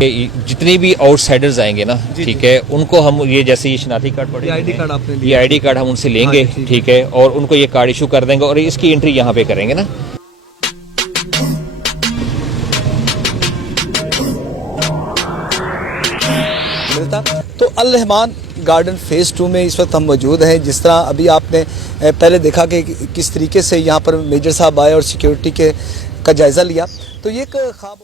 जितने भी आउटसाइडर्स आएंगे ना, ठीक है, उनको हम ये जैसे ये शनाख्ती कार्ड पड़े, ये आईडी कार्ड हम उनसे लेंगे, ठीक है, और उनको ये कार्ड इशू कर देंगे और इसकी एंट्री यहाँ पे करेंगे ना। तो अल रहमान गार्डन फेज़ 2 में इस वक्त हम मौजूद हैं। जिस तरह अभी आपने पहले देखा कि किस तरीके से यहाँ पर मेजर साहब आए और सिक्योरिटी का जायज़ा लिया, तो ये एक ख्वाब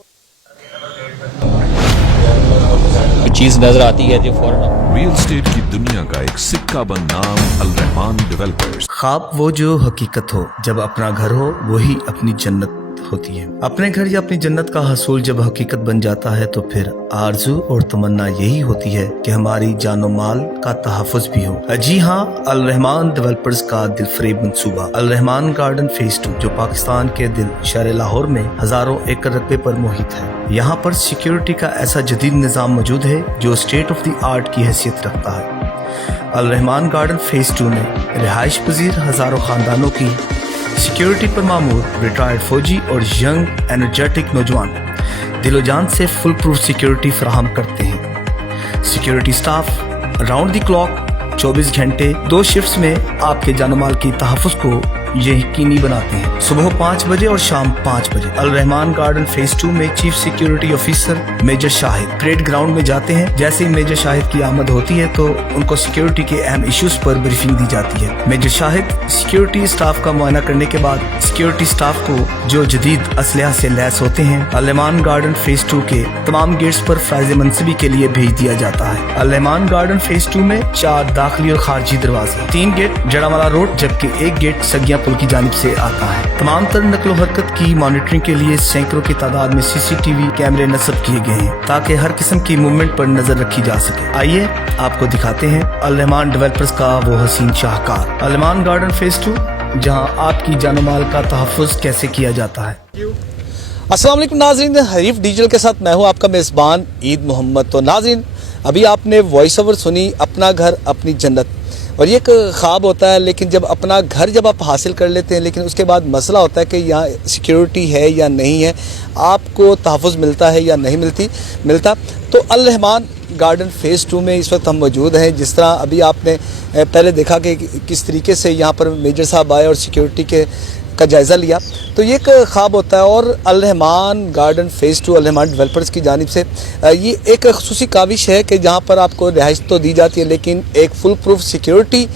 चीज़ नजर आती है जो फौरन रियल एस्टेट की दुनिया का एक सिक्का बंद नाम अल रहमान डेवलपर्स। ख्वाब वो जो हकीकत हो, जब अपना घर हो वही अपनी जन्नत होती है। अपने घर या अपनी जन्नत का हसूल जब हकीकत बन जाता है तो फिर आरजू और तमन्ना यही होती है कि हमारी जानो माल का तहफ़्फ़ुज़ भी हो। जी हाँ, अल रहमान डेवलपर्स का दिलफरेब मंसूबा अल रहमान गार्डन फेज़ 2 जो पाकिस्तान के दिल शहर लाहौर में हजारों एकड़ रकबे पर मुहित है। यहाँ पर सिक्योरिटी का ऐसा जदीद निज़ाम मौजूद है जो स्टेट ऑफ द आर्ट की हैसियत रखता है। अल रहमान गार्डन फेज़ 2 में रिहाइश पजीर हजारों खानदानों की सिक्योरिटी पर मामूर रिटायर्ड फौजी और यंग एनर्जेटिक नौजवान दिलो जान से फुल प्रूफ सिक्योरिटी फराहम करते हैं। Security staff round the clock 24 घंटे 2 शिफ्ट्स में आपके जानो माल की तहफ़्फ़ुज़ को यकीनी बनाते हैं। सुबह 5 बजे और शाम 5 बजे अल रहमान गार्डन फेज़ 2 में chief security officer major Shahid parade ground में जाते हैं। जैसे ही मेजर शाहिद की आमद होती है तो उनको सिक्योरिटी के अहम इश्यूज पर ब्रीफिंग दी जाती है। मेजर शाहिद सिक्योरिटी स्टाफ का मुआयना करने के बाद सिक्योरिटी स्टाफ को जो जदीद असलहा से लैस होते हैं अल रहमान गार्डन फेज़ 2 के तमाम गेट्स पर फराइज मंसबी के लिए भेज दिया जाता है। अल रहमान गार्डन फेज़ 2 में 4 दाखिली और खारजी दरवाजे, 3 गेट जड़ावाला रोड जबकि 1 गेट सगिया पुल की जानिब से आता है। तमाम तर नकलो हरकत की मॉनिटरिंग के लिए सैकड़ों की तादाद में CCTV कैमरे नस्ब किए गए हैं ताकि हर किस्म की मूवमेंट पर नजर रखी जा सके। आइए आपको दिखाते हैं अल रहमान डेवलपर्स का वो हसीन शाहकार अल रहमान गार्डन फेज़ 2 जहां आपकी जानो माल का तहफ़्फ़ुज़ कैसे किया जाता है। अस्सलाम वालेकुम नाज़रीन, हरीफ डिजिटल के साथ मैं हूँ आपका मेज़बान ईद मोहम्मद। तो नाज़रीन, अभी आपने वॉइस ओवर सुनी अपना घर अपनी जन्नत, और ये एक ख्वाब होता है, लेकिन जब अपना घर जब आप हासिल कर लेते हैं लेकिन उसके बाद मसला होता है कि यहाँ सिक्योरिटी है या नहीं है, आपको तहफ़्फ़ुज़ मिलता है या नहीं मिलता। तो अल रहमान गार्डन फेज़ 2 में इस वक्त हम मौजूद हैं। जिस तरह अभी आपने पहले देखा कि किस तरीके से यहाँ पर मेजर साहब आए और सिक्योरिटी का जायज़ा लिया, तो ये एक ख्वाब होता है। और अल रहमान गार्डन फेज़ 2 अल रहमान डेवलपर्स की जानिब से ये एक ख़ुसूसी काविश है कि जहाँ पर आपको रिहाइश तो दी जाती है लेकिन एक फुल प्रूफ सिक्योरिटी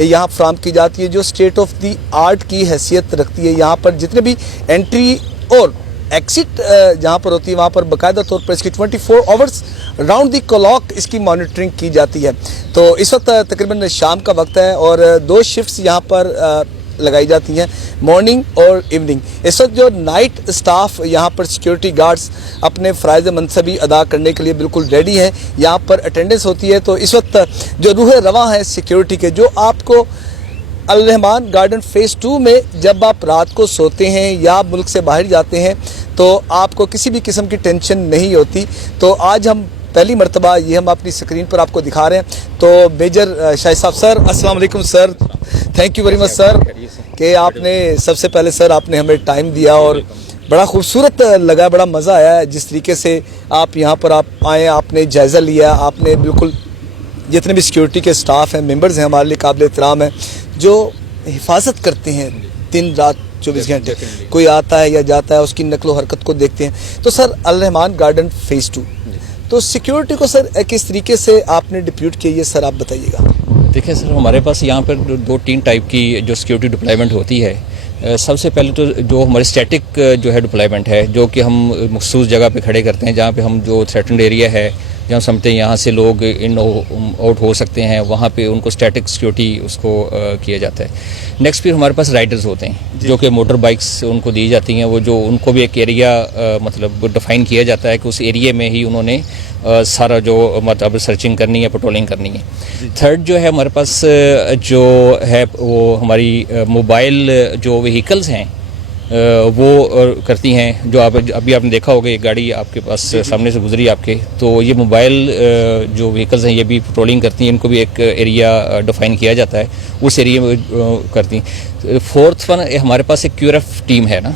यहाँ फ्राहम की जाती है जो स्टेट ऑफ द आर्ट की हैसियत रखती है। यहाँ पर जितने भी एंट्री और एग्ज़िट जहाँ पर होती है वहाँ पर बाकायदा तौर पर इसकी 24 आवर्स राउंड द क्लॉक इसकी मॉनिटरिंग की जाती है। तो इस वक्त तकरीबन शाम का वक्त है और 2 शिफ्ट्स यहाँ पर लगाई जाती हैं, मॉर्निंग और इवनिंग। इस वक्त जो नाइट स्टाफ यहाँ पर सिक्योरिटी गार्ड्स अपने फ़राइज़ मनसबी अदा करने के लिए बिल्कुल रेडी हैं, यहाँ पर अटेंडेंस होती है। तो इस वक्त जो रूह रवां है सिक्योरिटी के, जो आपको अल रहमान गार्डन फेज़ 2 में जब आप रात को सोते हैं या मुल्क से बाहर जाते हैं तो आपको किसी भी किस्म की टेंशन नहीं होती। तो आज हम पहली मरतबा ये हम अपनी स्क्रीन पर आपको दिखा रहे हैं। तो मेजर शाहिद साहब सर, अस्सलाम वालेकुम sir, thank you very much sir कि आपने सबसे पहले सर आपने हमें टाइम दिया और बड़ा खूबसूरत लगा, बड़ा मज़ा आया जिस तरीके से आप यहाँ पर आप आए, आपने जायज़ा लिया, आपने बिल्कुल जितने भी सिक्योरिटी के स्टाफ हैं, मेंबर्स हैं, हमारे लिए काबिल एहतराम है जो हिफाजत करते हैं दिन रात 24 घंटे। कोई आता है या जाता है उसकी नकलो हरकत को देखते हैं। तो सर अल रहमान गार्डन फेज़ 2 तो सिक्योरिटी को सर किस तरीके से आपने डिप्यूट किया, ये सर आप बताइएगा। देखिए सर, हमारे पास यहाँ पर 2-3 टाइप की जो सिक्योरिटी डिप्लॉयमेंट होती है। सबसे पहले तो जो हमारी स्टैटिक जो है डिप्लॉयमेंट है, जो कि हम मखसूस जगह पे खड़े करते हैं जहाँ पे हम जो थ्रेटन्ड एरिया है, जहाँ समझते हैं यहाँ से लोग इन आउट हो सकते हैं, वहाँ पे उनको स्टैटिक सिक्योरिटी उसको किया जाता है। नेक्स्ट फिर हमारे पास राइडर्स होते हैं जो कि मोटर बाइक्स उनको दी जाती हैं, वो जो उनको भी एक एरिया मतलब डिफ़ाइन किया जाता है कि उस एरिया में ही उन्होंने सारा जो मतलब सर्चिंग करनी है, पेट्रोलिंग करनी है। थर्ड जो है हमारे पास जो है वो हमारी मोबाइल जो व्हीकल्स हैं वो करती हैं। जो आप अभी आपने देखा होगा ये गाड़ी आपके पास सामने से गुजरी आपके, तो ये मोबाइल जो व्हीकल्स हैं ये भी पेट्रोलिंग करती हैं, इनको भी एक एरिया डिफाइन किया जाता है, उस एरिया में करती हैं। फोर्थ वन हमारे पास एक QRF टीम है ना,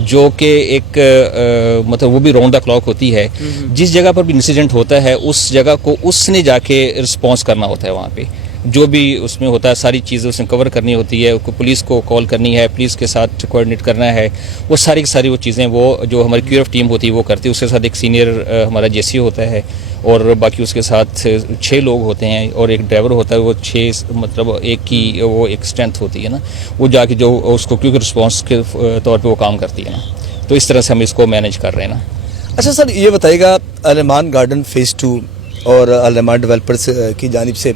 जो कि एक मतलब वो भी राउंड द क्लॉक होती है। जिस जगह पर भी इंसिडेंट होता है उस जगह को उसने जाके रिस्पॉन्स करना होता है, वहाँ पे जो भी उसमें होता है सारी चीज़ें उसने कवर करनी होती है, पुलिस को कॉल करनी है, पुलिस के साथ कोऑर्डिनेट करना है, वो सारी की सारी वो चीज़ें वो जो हमारी क्यूर टीम होती है वो करती है। उसके साथ एक सीनियर हमारा जेसी होता है और बाकी उसके साथ 6 लोग होते हैं और एक ड्राइवर होता है। वो 6 मतलब एक की वो एक स्ट्रेंथ होती है ना, वो जाके जो उसको क्यूर रिस्पॉन्स के तौर पर वो काम करती है ना। तो इस तरह से हम इसको मैनेज कर रहे हैं ना। अच्छा सर, ये बताइएगा अल रहमान गार्डन फेज़ 2 और अल रहमान डेवलपर्स की जानिब से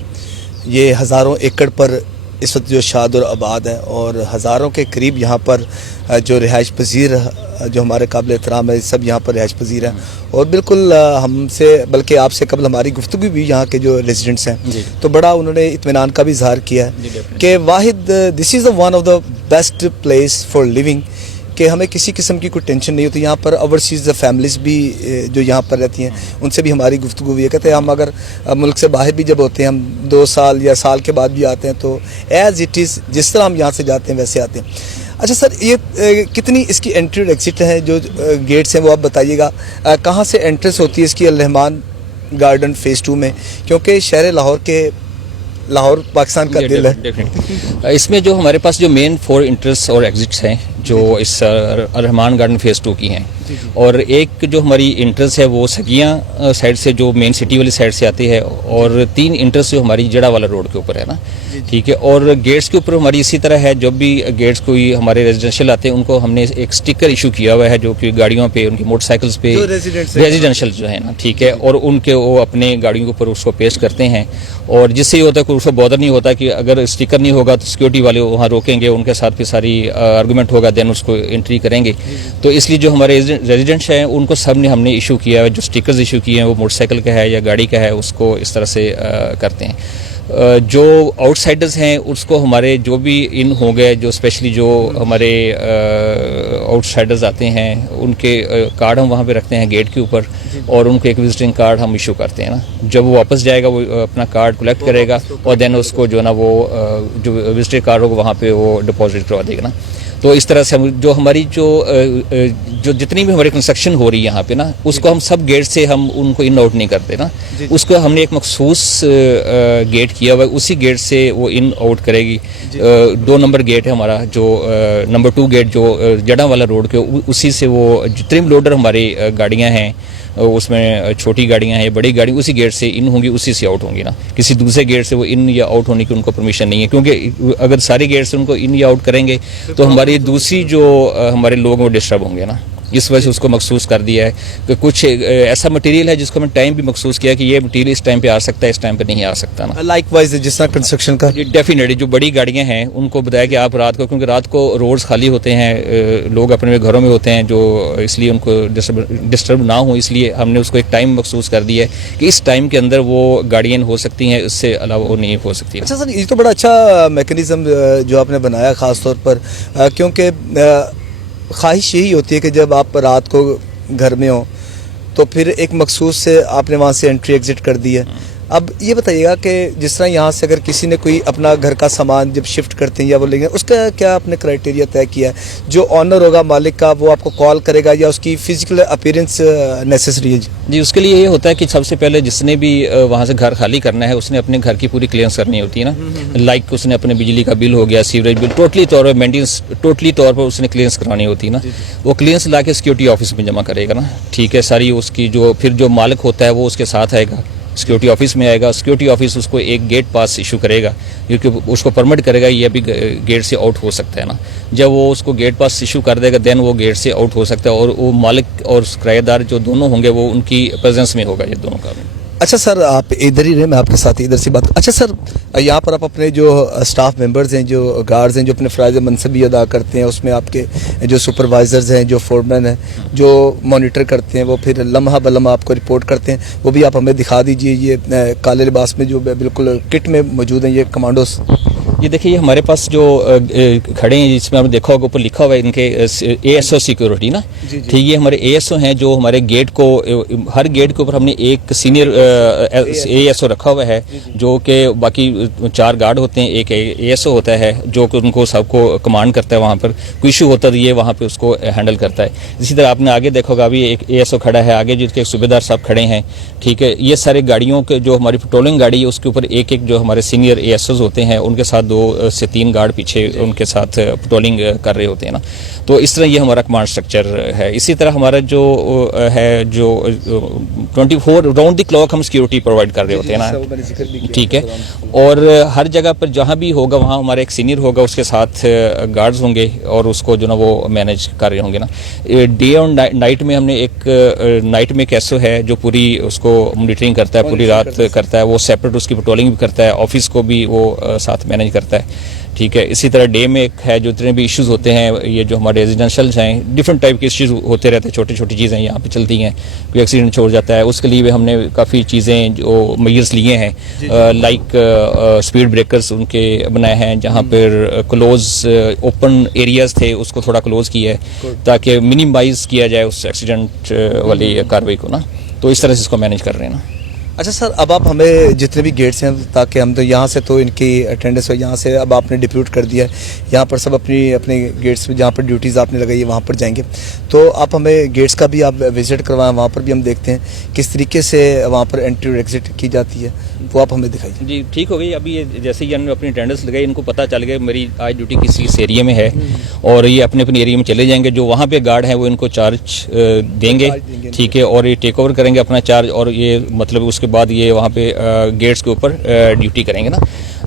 ये हज़ारों एकड़ पर इस वक्त जो शाद और आबाद है और हज़ारों के करीब यहाँ पर जो रिहाइश पजीर जो हमारे काबिल एहतराम है सब यहाँ पर रिहाइश पजीर हैं और बिल्कुल हमसे बल्कि आपसे कबल हमारी गुफ्तगू भी यहाँ के जो रेजिडेंट्स हैं तो बड़ा उन्होंने इत्मीनान का भी इजहार किया है कि Wahid this is the one of the best place for living, कि हमें किसी किस्म की कोई टेंशन नहीं होती। यहाँ पर ओवरसीज़ फैमिलीज़ भी जो यहाँ पर रहती हैं उनसे भी हमारी गुफ्तगू हुई है। कहते हैं हम अगर मुल्क से बाहर भी जब होते हैं, हम 2 साल या साल के बाद भी आते हैं तो एज़ इट इज़ जिस तरह हम यहाँ से जाते हैं वैसे आते हैं। अच्छा सर, ये कितनी इसकी एंट्री और एग्ज़िट है, जो गेट्स हैं वो आप बताइएगा, कहाँ से एंट्रेंस होती है इसकी अल रहमान गार्डन फेज़ 2 में, क्योंकि शहर लाहौर पाकिस्तान का दिल है। इसमें जो हमारे पास जो मेन 4 एंट्रेंस और एग्जिट्स हैं जो इस अल रहमान गार्डन फेज़ 2 की हैं, और एक जो हमारी इंट्रेंस है वो सगियाँ साइड से जो मेन सिटी वाली साइड से आती है, और 3 इंट्रेंस जो हमारी जड़ा वाला रोड के ऊपर है ना, ठीक है। और गेट्स के ऊपर हमारी इसी तरह है, जब भी गेट्स कोई हमारे रेजिडेंशियल आते हैं उनको हमने एक स्टिकर इशू किया हुआ है जो कि गाड़ियों पे, उनकी मोटरसाइकिल्स पे रेजिडेंशियल जो है ना, ठीक है, और उनके वो अपने गाड़ियों के ऊपर उसको पेस्ट करते हैं। और जिससे ये होता है कि उसको बॉदर नहीं होता कि अगर स्टिकर नहीं होगा तो सिक्योरिटी वाले वहाँ रोकेंगे, उनके साथ भी सारी आर्गूमेंट होगा, देन उसको एंट्री करेंगे। तो इसलिए जो हमारे रेजिडेंट्स हैं उनको सब ने हमने इशू किया है, जो स्टिकर्स इशू किए हैं वो मोटरसाइकिल का है या गाड़ी का है, उसको इस तरह से करते हैं। जो आउटसाइडर्स हैं उसको हमारे जो भी इन हो गए, जो स्पेशली जो हमारे आउटसाइडर्स आते हैं उनके कार्ड हम वहाँ पे रखते हैं गेट के ऊपर, और उनको एक विजिटिंग कार्ड हम इशू करते हैं ना। जब वो वापस जाएगा वो अपना कार्ड कलेक्ट करेगा और देन उसको जो ना वो जो विजिटर कार्ड होगा वहाँ पे वो डिपॉजिट करवा देगा ना। तो इस तरह से हम जो हमारी जो जितनी भी हमारी कंस्ट्रक्शन हो रही है यहाँ पे ना, उसको हम सब गेट से हम उनको इन आउट नहीं करते ना, उसको हमने एक मखसूस गेट किया हुआ है, उसी गेट से वो इन आउट करेगी। 2 नंबर गेट है हमारा, जो नंबर 2 गेट जो जड़ा वाला रोड के, उसी से वो जितने भी लोडर हमारी गाड़ियाँ हैं, उसमें छोटी गाड़ियां हैं, बड़ी गाड़ी, उसी गेट से इन होंगी, उसी से आउट होंगी ना। किसी दूसरे गेट से वो इन या आउट होने की उनको परमिशन नहीं है, क्योंकि अगर सारे गेट से उनको इन या आउट करेंगे तो हमारी दूसरी जो हमारे लोग वो डिस्टर्ब होंगे ना। इस वजह से उसको मखसूस कर दिया है कि कुछ ऐसा मटेरियल है जिसको हमने टाइम भी मखसूस किया कि ये मटेरियल इस टाइम पे आ सकता है, इस टाइम पे नहीं आ सकता ना। लाइकवाइज जिस तरह कंस्ट्रक्शन का डेफिनेटली जो बड़ी गाड़ियां हैं उनको बताया कि आप रात को, क्योंकि रात को रोड्स खाली होते हैं, लोग अपने घरों में होते हैं, जो इसलिए उनको डिस्टर्ब ना हो, इसलिए हमने उसको एक टाइम मखसूस कर दिया है कि इस टाइम के अंदर वो गाड़ियाँ हो सकती हैं, इससे अलावा वो नहीं हो सकती। अच्छा सर, ये तो बड़ा अच्छा मैकेनिज्म जो आपने बनाया ख़ास तौर पर, क्योंकि ख्वाहिश यही होती है कि जब आप रात को घर में हो तो फिर एक मखसूस से आपने वहाँ से एंट्री एग्जिट कर दी है। अब ये बताइएगा कि जिस तरह यहाँ से अगर किसी ने कोई अपना घर का सामान जब शिफ्ट करते हैं या वो लेंगे, उसका क्या आपने क्राइटेरिया तय किया है? जो ऑनर होगा मालिक का, वो आपको कॉल करेगा या उसकी फिजिकल अपीयरेंस नेसेसरी है? जी, उसके लिए ये होता है कि सबसे पहले जिसने भी वहाँ से घर खाली करना है उसने अपने घर की पूरी क्लियरेंस करनी होती है ना। लाइक उसने अपने बिजली का बिल हो गया, सीवरेज बिल, टोटली तौर पर मेंटेनेंस टोटली तौर पर उसने क्लियरेंस करानी होती है ना। वो क्लियरेंस ला के सिक्योरिटी ऑफिस में जमा करेगा ना, ठीक है। सारी उसकी जो फिर जो मालिक होता है वो उसके साथ आएगा, सिक्योरिटी ऑफिस में आएगा, सिक्योरिटी ऑफिस उसको एक गेट पास इशू करेगा, क्योंकि उसको परमिट करेगा ये भी गेट से आउट हो सकता है ना। जब वो उसको गेट पास इशू कर देगा देन वो गेट से आउट हो सकता है, और वो मालिक और किराएदार जो दोनों होंगे वो उनकी प्रेजेंस में होगा ये दोनों का। अच्छा सर, आप इधर ही रहे, मैं आपके साथ इधर से बात। अच्छा सर, यहाँ पर आप अपने जो स्टाफ मेंबर्स हैं, जो गार्ड्स हैं, जो अपने फ़राइज़ मनसब भी अदा करते हैं, उसमें आपके जो सुपरवाइज़र्स हैं, जो फोरमैन हैं, जो मॉनिटर करते हैं, वो फिर लम्हा बलम्हा आपको रिपोर्ट करते हैं, वो भी आप हमें दिखा दीजिए। ये काले लिबास में जो बिल्कुल किट में मौजूद हैं, ये कमांडोस। ये देखिए, ये हमारे पास जो खड़े हैं, जिसमें आपने देखा होगा ऊपर लिखा हुआ है इनके ASO सिक्योरिटी ना, ठीक, ये हमारे ASO हैं जो हमारे गेट को, हर गेट के ऊपर हमने एक सीनियर ASO रखा हुआ है, जो कि बाकी 4 गार्ड होते हैं, एक ASO होता है जो कि उनको सबको कमांड करता है, वहाँ पर कोई इशू होता है तो ये वहाँ पे उसको हैंडल करता है। इसी तरह आपने आगे देखा होगा, अभी एक ASO खड़ा है, आगे जिसके एक सूबेदार साहब खड़े हैं, ठीक है। ये सारे गाड़ियों के जो हमारी पेट्रोलिंग गाड़ी है उसके ऊपर एक जो हमारे सीनियर ASOs होते हैं, उनके साथ 2 से 3 गार्ड पीछे उनके साथ पेट्रोलिंग कर रहे होते हैं ना। तो इस तरह ये हमारा कमांड स्ट्रक्चर है। इसी तरह हमारा जो है, जो 24 राउंड द क्लॉक हम सिक्योरिटी प्रोवाइड कर रहे होते हैं ना, ठीक है। और हर जगह पर जहाँ भी होगा वहाँ हमारा एक सीनियर होगा, उसके साथ गार्ड्स होंगे और उसको जो ना वो मैनेज कर रहे होंगे ना। डे और नाइट में हमने एक नाइट में एक एसओ है जो पूरी उसको मॉनिटरिंग करता है, पूरी रात करता है, वो सेपरेट उसकी पेट्रोलिंग भी करता है, ऑफिस को भी वो साथ मैनेज करता है, ठीक है। इसी तरह डे में एक है, जो जितने भी इश्यूज होते हैं, ये जो हमारे रेजिडेंशियल्स हैं, डिफरेंट टाइप के इश्यूज होते रहते हैं, छोटी छोटी चीज़ें यहाँ पे चलती हैं, कोई एक्सीडेंट छोड़ जाता है, उसके लिए भी हमने काफ़ी चीज़ें जो मेजर्स लिए हैं, लाइक स्पीड ब्रेकर्स उनके बनाए हैं, जहाँ पर क्लोज ओपन एरियाज थे उसको थोड़ा क्लोज किया है ताकि मिनिमाइज किया जाए उस एक्सीडेंट वाली कार्रवाई को ना। तो इस तरह से इसको मैनेज कर रहे हैं ना। अच्छा सर, अब आप हमें जितने भी गेट्स हैं, ताकि हम तो यहाँ से तो इनकी अटेंडेंस हो, यहाँ से अब आपने डिप्यूट कर दिया है, यहाँ पर सब अपने गेट्स पे जहाँ पर ड्यूटीज़ आपने लगाई है वहाँ पर जाएंगे, तो आप हमें गेट्स का भी आप विजिट करवाएं, वहाँ पर भी हम देखते हैं किस तरीके से वहाँ पर एंट्री और एग्जिट की जाती है, वो आप हमें दिखाइए। जी ठीक हो गई। अभी ये जैसे ही अपनी अटेंडेंस लगाई, इनको पता चल गया मेरी आज ड्यूटी किस एरिया में है, और ये अपने अपने एरिया में चले जाएंगे। जो वहाँ पे गार्ड हैं वो इनको चार्ज देंगे, ठीक है, और ये टेक ओवर करेंगे अपना चार्ज, और ये मतलब उसके बाद ये वहाँ पे गेट्स के ऊपर ड्यूटी करेंगे ना,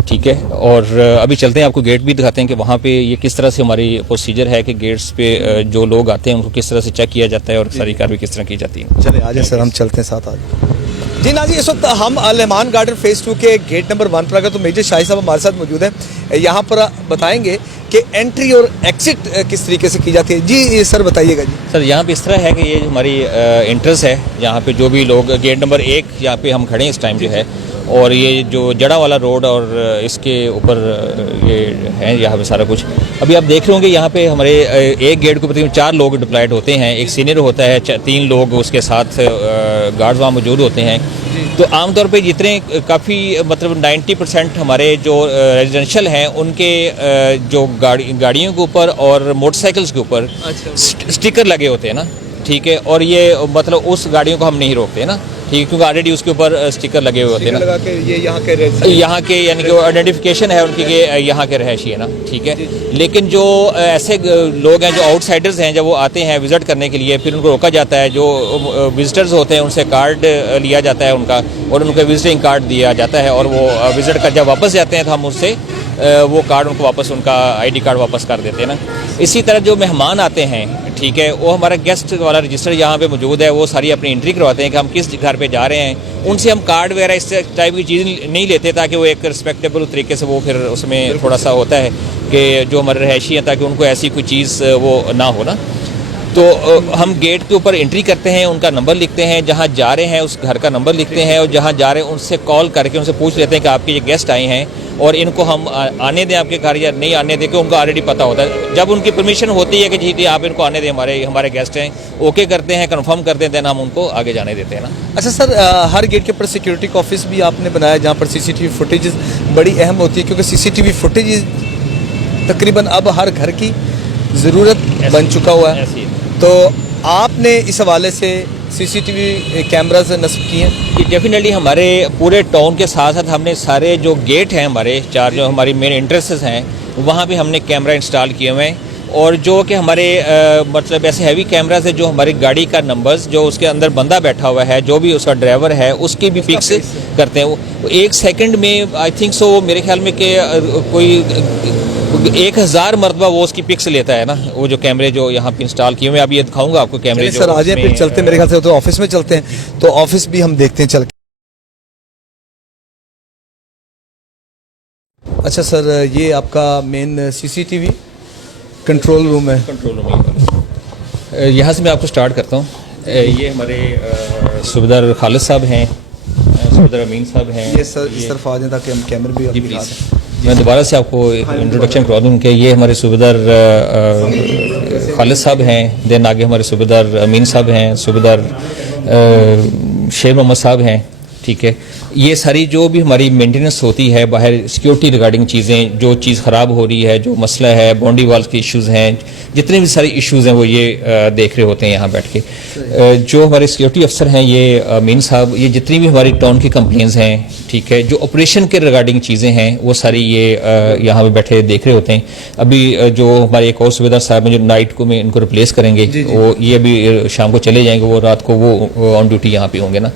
ठीक है। और अभी चलते हैं, आपको गेट भी दिखाते हैं कि वहाँ पे ये किस तरह से हमारी प्रोसीजर है कि गेट्स पे जो लोग आते हैं उनको किस तरह से चेक किया जाता है और सारी कार्रवाई किस तरह की जाती है। चलिए आ जाए सर, हम चलते हैं साथ आज। जी नाज़रीन, इस वक्त हम अल-रहमान गार्डन फेज़ 2 के गेट नंबर 1 पर आ गए, तो मेजर शाही साहब हमारे साथ मौजूद हैं। यहाँ पर बताएंगे कि एंट्री और एग्जिट किस तरीके से की जाती है। जी सर बताइएगा। जी सर, यहाँ पे इस तरह है कि ये हमारी एंट्रेंस है, यहाँ पे जो भी लोग गेट नंबर 1 यहाँ पे हम खड़े हैं इस टाइम जो है, और ये जो जड़ा वाला रोड और इसके ऊपर ये है यहाँ पे सारा कुछ। अभी आप देख रहे होंगे यहाँ पे हमारे एक गेट के ऊपर 4 लोग डिप्लॉयड होते हैं, एक सीनियर होता है, 3 लोग उसके साथ गार्ड्स वहाँ मौजूद होते हैं। तो आमतौर पे जितने काफ़ी मतलब 90% हमारे जो रेजिडेंशियल हैं उनके जो गाड़ियों के ऊपर और मोटरसाइकिल्स के ऊपर स्टिकर लगे होते हैं ना, ठीक है। और ये मतलब उस गाड़ियों को हम नहीं रोकते ना, ठीक है, क्योंकि ऑलरेडी उसके ऊपर स्टिकर लगे हुए होते हैं ना, ये यहाँ के यानी कि आइडेंटिफिकेशन है उनकी कि यहाँ के रहायशी है ना, ठीक है। लेकिन जो ऐसे लोग हैं जो आउटसाइडर्स हैं, जब वो आते हैं विजिट करने के लिए, फिर उनको रोका जाता है। जो विजिटर्स होते हैं उनसे कार्ड लिया जाता है उनका, और उनको विजिटिंग कार्ड दिया जाता है, और वो विजिट कर जब वापस जाते हैं तो हम उससे वो कार्ड उनको वापस, उनका ID कार्ड वापस कर देते हैं ना। इसी तरह जो मेहमान आते हैं, ठीक है, वो हमारा गेस्ट वाला रजिस्टर यहाँ पे मौजूद है, वो सारी अपनी एंट्री करवाते हैं कि हम किस घर पे जा रहे हैं। उनसे हम कार्ड वगैरह इस टाइप की चीज़ नहीं लेते, ताकि वो एक रिस्पेक्टेबल तरीके से वो फिर उसमें थोड़ा सा होता है कि जो हमारे रहायशी हैं, ताकि उनको ऐसी कोई चीज़ वो ना हो ना। तो हम गेट के ऊपर एंट्री करते हैं, उनका नंबर लिखते हैं, जहाँ जा रहे हैं उस घर का नंबर लिखते हैं, और जहाँ जा रहे हैं उनसे कॉल करके उनसे पूछ लेते हैं कि आपके ये गेस्ट आए हैं और इनको हम आने दें आपके घर या नहीं आने दें, कि उनको ऑलरेडी पता होता है। जब उनकी परमिशन होती है कि जी आप इनको आने दें, हमारे गेस्ट हैं, ओके करते हैं, कंफर्म करते हैं, देन हम उनको आगे जाने देते हैं ना। अच्छा सर, हर गेट के ऊपर सिक्योरिटी का ऑफिस भी आपने बनाया, जहाँ पर CCTV फुटेज बड़ी अहम होती है, क्योंकि CCTV फुटेज तकरीबन अब हर घर की ज़रूरत बन चुका हुआ है। तो आपने इस हवाले से CCTV कैमराज नस्ब किए हैं? डेफिनेटली हमारे पूरे टाउन के साथ साथ हमने सारे जो गेट हैं हमारे 4 जो हमारी मेन एंट्रेंसेस हैं, वहाँ भी हमने कैमरा इंस्टॉल किए हुए हैं। और जो कि हमारे मतलब ऐसे हैवी कैमराज है, जो हमारी गाड़ी का नंबर्स, जो उसके अंदर बंदा बैठा हुआ है, जो भी उसका ड्राइवर है, उसकी भी पिक्स करते हैं। वो 1 सेकंड में आई थिंक सो मेरे ख्याल में कि कोई 1000 मरतबा वो उसकी पिक्स लेता है ना, वो जो कैमरे जो यहाँ पे इंस्टॉल किए हुए। अभी ये दिखाऊंगा आपको कैमरे। सर आ जाए, फिर चलते, मेरे ख्याल से तो ऑफिस में चलते हैं, तो ऑफिस भी हम देखते हैं चल के। अच्छा सर, ये आपका मेन CCTV कंट्रोल रूम है। कंट्रोल रूम यहाँ से मैं आपको स्टार्ट करता हूँ। ये हमारे सूबेदार खालिद साहब हैं, सूबेदार अमीन साहब हैं। ये सर इस तरफ आ जाए ताकि हम कैमरे भी जी प्लीज़। मैं दोबारा से आपको इंट्रोडक्शन करवा दूं कि ये हमारे सूबेदार खालिद साहब हैं, देन आगे हमारे सूबेदार अमीन साहब हैं, सूबेदार शेर मोहम्मद साहब हैं, ठीक है। ये सारी जो भी हमारी मेंटेनेंस होती है बाहर सिक्योरिटी रिगार्डिंग चीज़ें, जो चीज़ ख़राब हो रही है, जो मसला है, बाउंड्री वॉल्स के इश्यूज़ हैं, जितने भी सारे इश्यूज़ हैं वो ये देख रहे होते हैं यहाँ बैठ के। जो हमारे सिक्योरिटी अफसर हैं ये अमीन साहब, ये जितनी भी हमारी टाउन की कंप्लेंट्स हैं, ठीक है, जो ऑपरेशन के रिगार्डिंग चीज़ें हैं वो सारी ये यहाँ पे बैठे देख रहे होते हैं। अभी जो हमारे एक और सूबेदार साहब हैं जो नाइट को में इनको रिप्लेस करेंगे, वो ये अभी शाम को चले जाएंगे, वो रात को वो ऑन ड्यूटी यहाँ पे होंगे ना।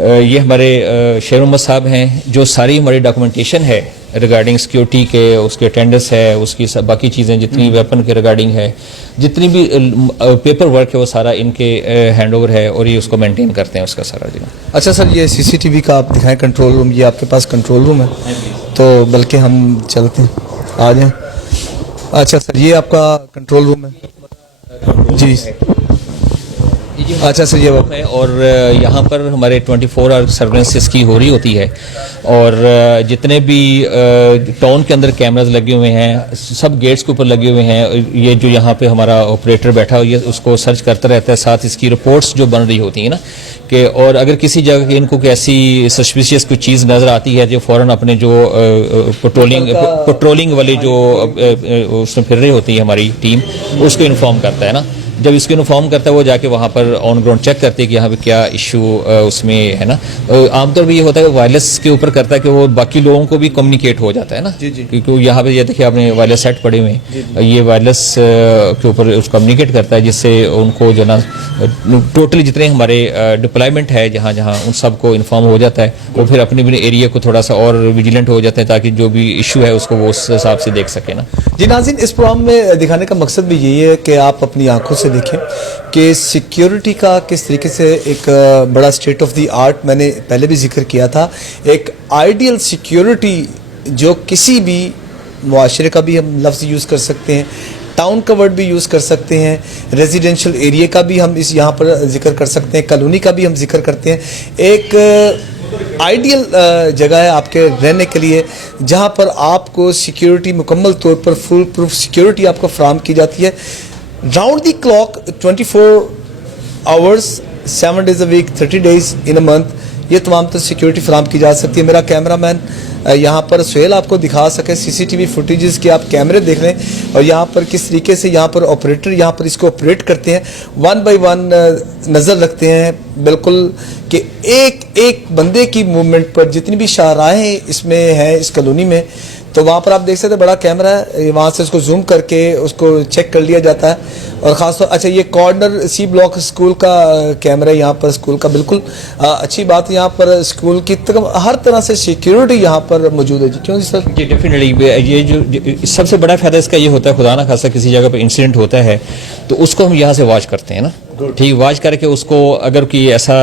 ये हमारे शेर मोहम्मद साहब हैं जो सारी हमारी डॉक्यूमेंटेशन है रिगार्डिंग सिक्योरिटी के, उसके अटेंडेंस है, उसकी सब बाकी चीज़ें जितनी वेपन के रिगार्डिंग है, जितनी भी पेपर वर्क है वो सारा इनके हैंड ओवर है और ये उसको मेंटेन करते हैं उसका सारा जी। अच्छा सर, ये सीसीटीवी का आप दिखाएं कंट्रोल रूम, ये आपके पास कंट्रोल रूम है, तो बल्कि हम चलते हैं, आ जाएं। अच्छा सर, ये आपका कंट्रोल रूम है जी। अच्छा सर, ये है और यहाँ पर हमारे 24 आवर सर्वेलेंस इसकी हो रही होती है और जितने भी टाउन के अंदर कैमराज लगे हुए हैं सब गेट्स के ऊपर लगे हुए हैं। ये जो यहाँ पे हमारा ऑपरेटर बैठा हुआ ये उसको सर्च करता रहता है, साथ इसकी रिपोर्ट्स जो बन रही होती है ना कि, और अगर किसी जगह इनको कोई ऐसी सस्पिशियस कोई चीज़ नज़र आती है जो फ़ौरन अपने जो पेट्रोलिंग वाले जो उसमें फिर रही होती है हमारी टीम, उसको इन्फॉर्म करता है ना। जब इसको इन्फॉर्म करता है वो जाके वहाँ पर ऑन ग्राउंड चेक करते हैं कि यहाँ पे क्या इशू उसमें है ना। आमतौर पर ये होता है वायरलेस के ऊपर करता है कि वो बाकी लोगों को भी कम्युनिकेट हो जाता है ना, क्योंकि यहाँ पे ये देखिए आपने वायरलेस सेट पड़े हुए हैं, ये वायरलेस के ऊपर उसको कम्युनिकेट करता है जिससे उनको जो ना टोटली जितने हमारे डिप्लॉयमेंट है जहाँ जहाँ उन सबको इन्फॉर्म हो जाता है, वो फिर अपने अपने एरिया को थोड़ा सा और विजिलेंट हो जाते हैं ताकि जो भी इशू है उसको वो उस हिसाब से देख सके ना। जी नाज़रीन, इस प्रोग्राम में दिखाने का मकसद भी यही है कि आप अपनी आंखों से देखें कि सिक्योरिटी का किस तरीके से एक बड़ा स्टेट ऑफ द आर्ट, मैंने पहले भी जिक्र किया था, एक आइडियल सिक्योरिटी जो किसी भी मुआशरे का भी हम लफ्ज़ यूज़ कर सकते हैं, टाउन का वर्ड भी यूज़ कर सकते हैं, रेजिडेंशियल एरिया का भी हम इस यहाँ पर जिक्र कर सकते हैं, कॉलोनी का भी हम जिक्र करते हैं। एक आइडियल जगह है आपके रहने के लिए जहाँ पर आपको सिक्योरिटी मुकम्मल तौर पर फुल प्रूफ सिक्योरिटी आपको फराहम की जाती है। Round the clock 24 hours 7 days a week 30 days in a month ये तमाम तो सिक्योरिटी फराहम की जा सकती है। मेरा कैमरामैन यहाँ पर सुहेल आपको दिखा सके सीसीटीवी फुटेजेस के आप कैमरे देख लें और यहाँ पर किस तरीके से यहाँ पर ऑपरेटर यहाँ पर इसको ऑपरेट करते हैं, 1 by 1 नज़र रखते हैं बिल्कुल कि एक एक बंदे की मूवमेंट पर जितनी भी शाहराहें इसमें हैं इस कॉलोनी में, तो वहाँ पर आप देख सकते हैं बड़ा कैमरा है, वहाँ से उसको जूम करके उसको चेक कर लिया जाता है। और ख़ास तौर अच्छा ये कॉर्नर सी ब्लॉक स्कूल का कैमरा है यहाँ पर स्कूल का, बिल्कुल अच्छी बात, यहाँ पर स्कूल की हर तरह से सिक्योरिटी यहाँ पर मौजूद है जी। क्यों जी सर? जी डेफिनेटली, ये जो सबसे बड़ा फ़ायदा इसका ये होता है, खुदा ना खासा किसी जगह पर इंसिडेंट होता है तो उसको हम यहाँ से वॉच करते हैं ना, ठीक, वॉच करके उसको अगर कोई ऐसा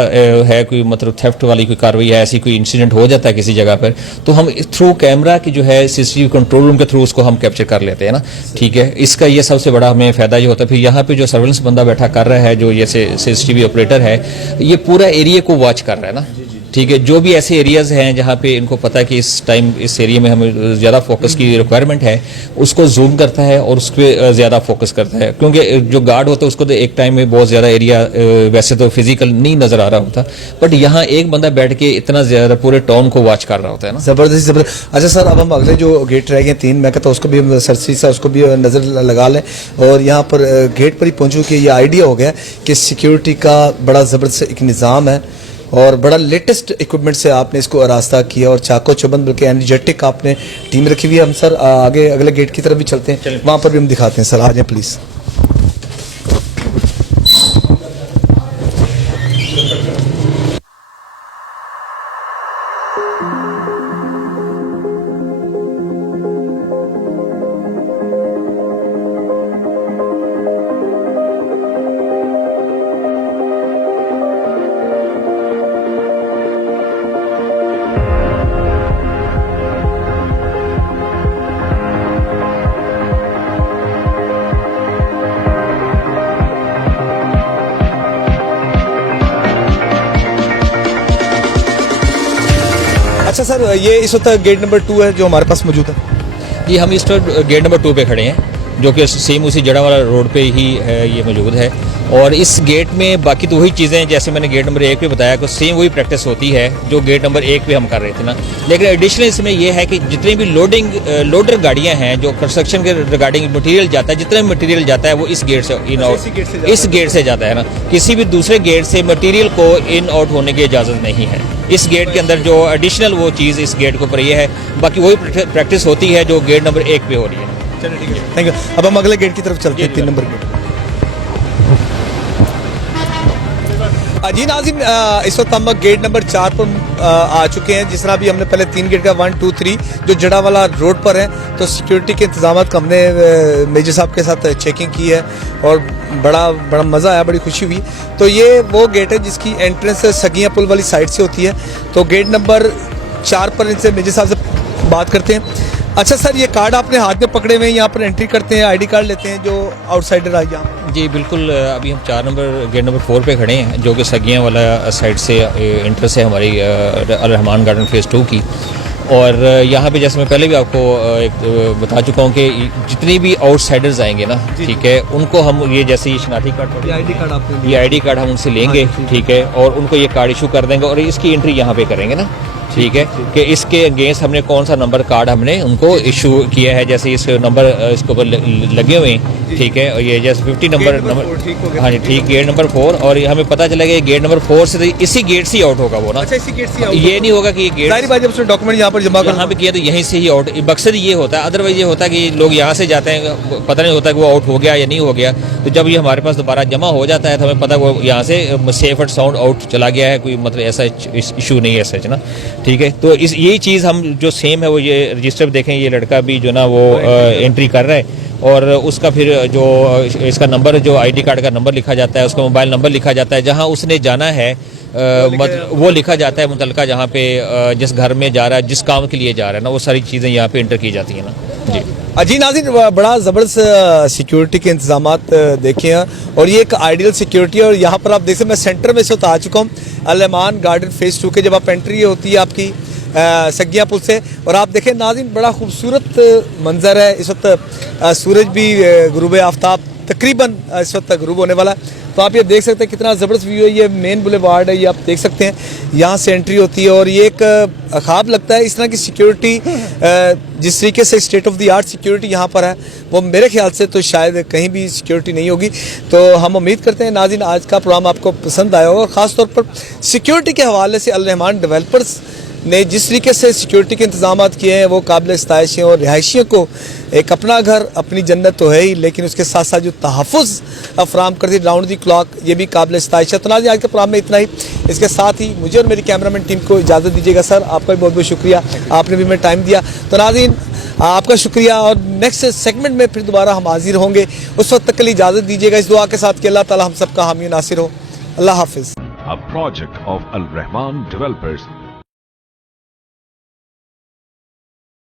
है कोई मतलब थेफ्ट वाली कोई कार्रवाई है, ऐसी कोई इंसिडेंट हो जाता है किसी जगह पर तो हम थ्रू कैमरा की जो है सीसीटीवी कंट्रोल रूम के थ्रू उसको हम कैप्चर कर लेते हैं ना, ठीक है। इसका ये सबसे बड़ा हमें फ़ायदा ये होता है। फिर यहाँ पे जो सर्वेलेंस बंदा बैठा कर रहा है जो ये सीसीटीवी ऑपरेटर है ये पूरा एरिया को वॉच कर रहा है ना, ठीक है। जो भी ऐसे एरियाज हैं जहाँ पे इनको पता है कि इस टाइम इस एरिया में हमें ज़्यादा फोकस की रिक्वायरमेंट है उसको जूम करता है और उस पर ज़्यादा फोकस करता है, क्योंकि जो गार्ड होता है उसको तो एक टाइम में बहुत ज़्यादा एरिया वैसे तो फिजिकल नहीं नज़र आ रहा होता, बट यहाँ एक बंदा बैठ के इतना ज़्यादा पूरे टाउन को वॉच कर रहा होता है ना। ज़बरदस्त ज़बरदस्त। अच्छा सर, अब हम अगले जो गेट रह गए 3, मैं कहता हूँ उसको भी हम सरसरी सा उसको भी नज़र लगा लें और यहाँ पर गेट पर ही पहुँचूँ कि ये आइडिया हो गया कि सिक्योरिटी का बड़ा ज़बरदस्त एक निज़ाम है और बड़ा लेटेस्ट इक्विपमेंट से आपने इसको आरास्ता किया और चाको चौबंद बल्कि एनर्जेटिक आपने टीम रखी हुई है। हम सर आगे अगले गेट की तरफ भी चलते हैं, वहाँ पर भी हम दिखाते हैं। सर आ जाएं प्लीज़। अच्छा सर, ये इस वक्त गेट नंबर 2 है जो हमारे पास मौजूद है। जी हम इस वक्त गेट नंबर 2 पे खड़े हैं, जो कि सेम उसी जड़ावाला रोड पे ही है, ये मौजूद है। और इस गेट में बाकी तो वही चीज़ें जैसे मैंने गेट नंबर 1 पे बताया कि सेम वही प्रैक्टिस होती है जो गेट नंबर 1 पे हम कर रहे थे ना। लेकिन एडिशनल इसमें यह है कि जितनी भी लोडर गाड़ियां हैं जो कंस्ट्रक्शन के रिगार्डिंग मटेरियल जाता है, जितना भी मटेरियल जाता है वो इस गेट से इन आउट इस गेट से जाता है ना। किसी भी दूसरे गेट से मटेरियल को इन आउट होने की इजाज़त नहीं है। इस गेट के अंदर जो एडिशनल वो चीज़ इस गेट के ऊपर ये है, बाकी वही प्रैक्टिस होती है जो गेट नंबर 1 पे हो रही है। चलिए ठीक है, थैंक यू। अब हम अगले गेट की तरफ चलते हैं, 3 नंबर गेट। जी नाज़रीन, इस वक्त हम गेट नंबर 4 पर आ चुके हैं। जिस तरह भी हमने पहले 3 गेट का 1, 2, 3 जो जड़ावाला रोड पर है, तो सिक्योरिटी के इंतजाम का हमने मेजर साहब के साथ चेकिंग की है और बड़ा मज़ा आया, बड़ी खुशी हुई। तो ये वो गेट है जिसकी एंट्रेंस सगिया पुल वाली साइड से होती है। तो गेट नंबर 4 पर इनसे मेजर साहब से बात करते हैं। अच्छा सर, ये कार्ड आपने हाथ में पकड़े हुए हैं, यहाँ पर एंट्री करते हैं, आईडी कार्ड लेते हैं जो आउटसाइडर आए यहाँ? जी बिल्कुल, अभी हम 4 नंबर गेट नंबर 4 पे खड़े हैं, जो कि सगियाँ वाला साइड से एंट्रेंस है हमारी अल रहमान गार्डन फेज़ 2 की। और यहाँ पे जैसे मैं पहले भी आपको एक बता चुका हूँ कि जितनी भी आउटसाइडर्स आएंगे ना, ठीक है, उनको हम ये जैसे ये शनाख्ती कार्ड, ये आईडी कार्ड हम उनसे लेंगे, ठीक है, और उनको ये कार्ड इशू कर देंगे और इसकी एंट्री यहाँ पे करेंगे ना, ठीक है, कि इसके अगेंस्ट हमने कौन सा नंबर कार्ड हमने उनको इशू किया है। जैसे इस नंबर इसके ऊपर लगे हुए हैं, ठीक है, और ये जैसे 50 नंबर, हाँ जी ठीक, गेट नंबर 4। और हमें पता चला कि गेट नंबर 4 से इसी गेट से आउट होगा वो ना। अच्छा, इसी गेट से आउट, ये नहीं होगा कि ये गेट सारी बात जब उसने डॉक्यूमेंट यहाँ पर जमा यहाँ पे किया तो यहीं से ही आउट, मकसद ये होता है। अदरवाइज ये होता है कि लोग यहाँ से जाते हैं, पता नहीं होता कि वो आउट हो गया या नहीं हो गया। तो जब ये हमारे पास दोबारा जमा हो जाता है तो हमें पता वो यहाँ से सेफ एंड साउंड आउट चला गया है, कोई मतलब ऐसा इशू नहीं है सच ना, ठीक है। तो यही चीज़ हम जो सेम है वो ये रजिस्टर देखें, ये लड़का भी जो ना वो एंट्री कर रहा है और उसका फिर जो इसका नंबर, जो आईडी कार्ड का नंबर लिखा जाता है, उसका मोबाइल नंबर लिखा जाता है, जहां उसने जाना है वो लिखा जाता है मुतलका, जहाँ पे जिस घर में जा रहा है, जिस काम के लिए जा रहा है ना, वो सारी चीज़ें यहाँ पे एंटर की जाती हैं ना। जी जी नाज़रीन, बड़ा ज़बरदस्त सिक्योरिटी के इंतजाम देखे हैं और ये एक आइडियल सिक्योरिटी है। और यहाँ पर आप देख सकते, मैं सेंटर में से आ चुका हूँ अल रहमान गार्डन फेज़ 2 के। जब आप एंट्री होती है आपकी सगिया पुल से, और आप देखें नाज़रीन, बड़ा खूबसूरत मंजर है। इस वक्त सूरज भी गुरूब आफ्ताब तकरीबन इस वक्त गुरूब होने वाला है। तो आप ये देख सकते हैं कितना ज़बरदस्त व्यू है। ये मेन बुलेवार्ड है, ये आप देख सकते हैं, यहाँ से एंट्री होती है। और ये एक ख्वाब लगता है इस तरह की सिक्योरिटी, जिस तरीके से state of the art security यहाँ पर है, वो मेरे ख्याल से तो शायद कहीं भी सिक्योरिटी नहीं होगी। तो हम उम्मीद करते हैं नाज़रीन आज का प्रोग्राम आपको पसंद आया होगा। ख़ास तौर पर सिक्योरिटी के हवाले से अल रहमान डेवलपर्स ने जिस तरीके से सिक्योरिटी के इंतजाम किए हैं वो काबिल सताइश हैं। और रिहायशियों को एक अपना घर अपनी जन्नत तो है ही, लेकिन उसके साथ साथ जो तहफ़्फ़ुज़ फराहम करती राउंड दी क्लॉक, ये भी काबिल सताइश है। तो नाज़रीन आज के प्रोग्राम में इतना ही। इसके साथ ही मुझे और मेरी कैमरामैन टीम को इजाज़त दीजिएगा। सर आपका भी बहुत बहुत शुक्रिया, आपने भी हमें टाइम दिया। तो नाज़रीन आपका शुक्रिया, और नेक्स्ट सेगमेंट में फिर दोबारा हम हाजिर होंगे। उस वक्त तक के लिए इजाज़त दीजिएगा इस दुआ के साथ कि अल्लाह ताला हम सबका हामी नासिर हो। अल्लाह हाफिज़। A project of Al Rahman Developers